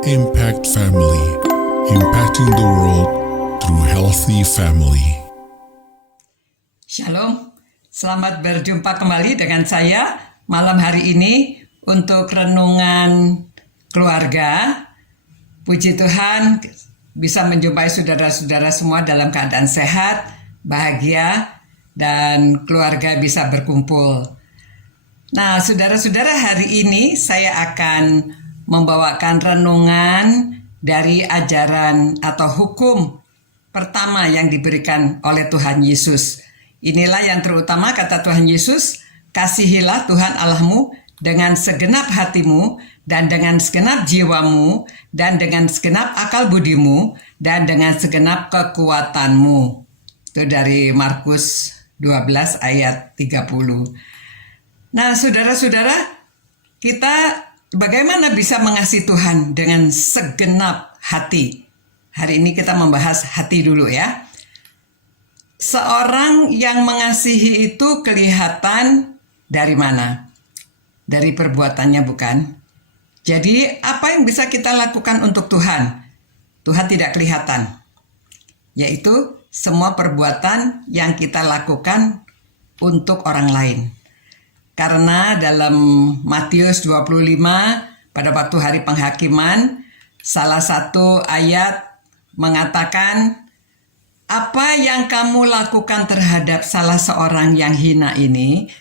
Impact Family, impacting the world through healthy family. Shalom, selamat berjumpa kembali dengan saya malam hari ini untuk renungan keluarga. Puji Tuhan bisa menjumpai saudara-saudara semua dalam keadaan sehat, bahagia, dan keluarga bisa berkumpul. Nah, saudara-saudara, hari ini saya akan membawakan renungan dari ajaran atau hukum pertama yang diberikan oleh Tuhan Yesus. Inilah yang terutama kata Tuhan Yesus, kasihilah Tuhan Allahmu dengan segenap hatimu dan dengan segenap jiwamu dan dengan segenap akal budimu dan dengan segenap kekuatanmu. Itu dari Markus 12 ayat 30. Nah, saudara-saudara, kita bagaimana bisa mengasihi Tuhan dengan segenap hati? Hari ini kita membahas hati dulu ya. Seorang yang mengasihi itu kelihatan dari mana? Dari perbuatannya, bukan? Jadi apa yang bisa kita lakukan untuk Tuhan? Tuhan tidak kelihatan. Yaitu semua perbuatan yang kita lakukan untuk orang lain. Karena dalam Matius 25 pada waktu hari penghakiman, salah satu ayat mengatakan, apa yang kamu lakukan terhadap salah seorang yang hina ini,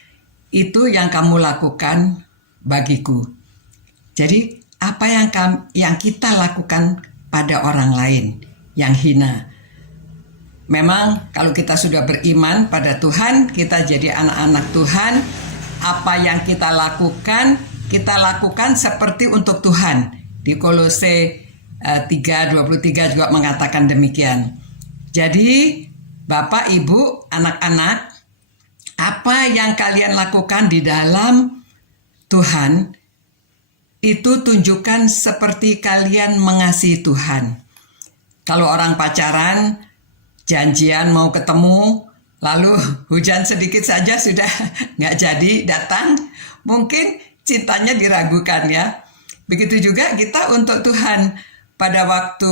itu yang kamu lakukan bagiku. Jadi apa yang kita lakukan pada orang lain yang hina. Memang kalau kita sudah beriman pada Tuhan, kita jadi anak-anak Tuhan. Apa yang kita lakukan seperti untuk Tuhan. Di Kolose 3:23 juga mengatakan demikian. Jadi Bapak, Ibu, anak-anak, apa yang kalian lakukan di dalam Tuhan, itu tunjukkan seperti kalian mengasihi Tuhan. Kalau orang pacaran, janjian mau ketemu, lalu hujan sedikit saja sudah nggak jadi datang, mungkin cintanya diragukan ya. Begitu juga kita untuk Tuhan. Pada waktu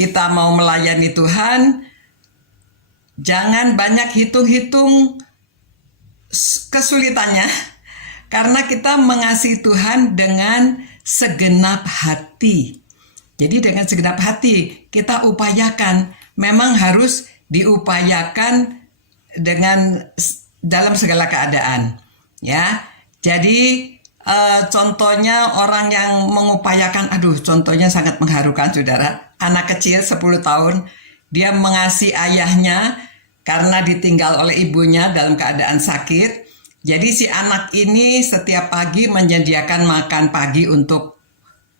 kita mau melayani Tuhan, jangan banyak hitung-hitung kesulitannya. Karena kita mengasihi Tuhan dengan segenap hati. Jadi dengan segenap hati kita upayakan, memang harus diupayakan dengan dalam segala keadaan, ya. Jadi contohnya orang yang mengupayakan, contohnya sangat mengharukan, saudara. Anak kecil 10 tahun, dia mengasihi ayahnya karena ditinggal oleh ibunya dalam keadaan sakit. Jadi si anak ini setiap pagi menyediakan makan pagi untuk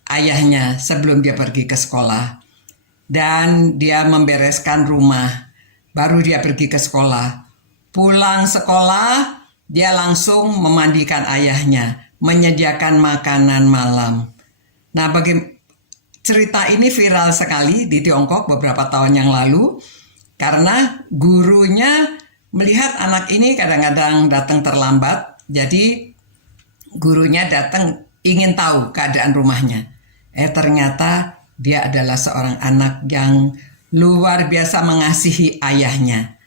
ayahnya sebelum dia pergi ke sekolah. Dan dia membereskan rumah, baru dia pergi ke sekolah. Pulang sekolah, dia langsung memandikan ayahnya, menyediakan makanan malam. Nah, cerita ini viral sekali di Tiongkok beberapa tahun yang lalu, karena gurunya melihat anak ini kadang-kadang datang terlambat, jadi gurunya datang ingin tahu keadaan rumahnya. Ternyata dia adalah seorang anak yang luar biasa mengasihi ayahnya.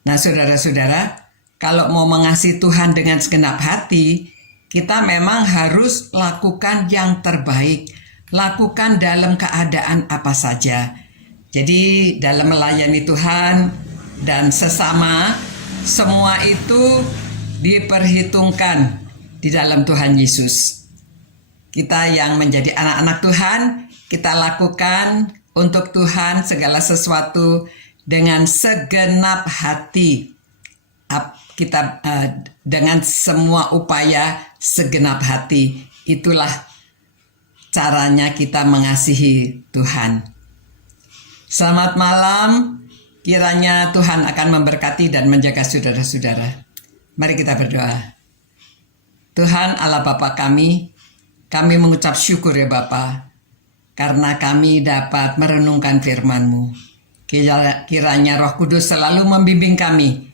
Nah, saudara-saudara, kalau mau mengasihi Tuhan dengan segenap hati, kita memang harus lakukan yang terbaik. Lakukan dalam keadaan apa saja. Jadi dalam melayani Tuhan dan sesama, semua itu diperhitungkan di dalam Tuhan Yesus. Kita yang menjadi anak-anak Tuhan, kita lakukan untuk Tuhan segala sesuatu dengan segenap hati. Kita dengan semua upaya segenap hati. Itulah caranya kita mengasihi Tuhan. Selamat malam. Kiranya Tuhan akan memberkati dan menjaga saudara-saudara. Mari kita berdoa. Tuhan Allah Bapa kami mengucap syukur ya Bapa, karena kami dapat merenungkan firman-Mu. Kiranya Roh Kudus selalu membimbing kami,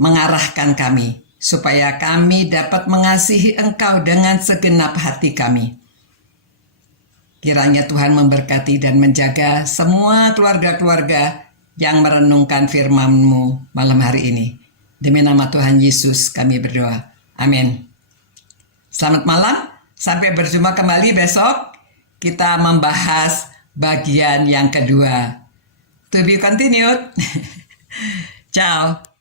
mengarahkan kami, supaya kami dapat mengasihi Engkau dengan segenap hati kami. Kiranya Tuhan memberkati dan menjaga semua keluarga-keluarga yang merenungkan firman-Mu malam hari ini. Demi nama Tuhan Yesus kami berdoa. Amin. Selamat malam. Sampai berjumpa kembali besok. Kita membahas bagian yang kedua. To be continued. Ciao.